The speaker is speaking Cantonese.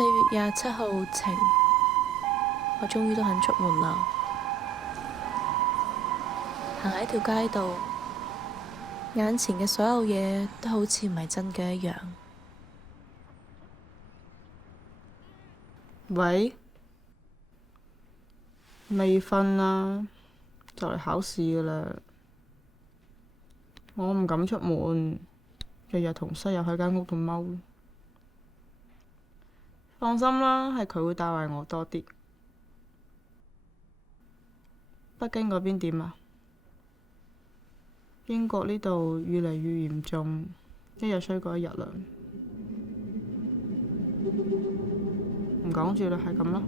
4月27號晴，我終於都肯出門啦。行喺條街度，眼前嘅所有嘢都好似唔係真嘅一樣。喂，未瞓啊？就嚟考試㗎啦。我唔敢出門，日日同室友喺間屋度踎。放心啦，係佢會帶壞我多啲。北京嗰邊點啊？英國呢度越嚟越嚴重，一日衰過一日啦。唔講住啦，係咁啦。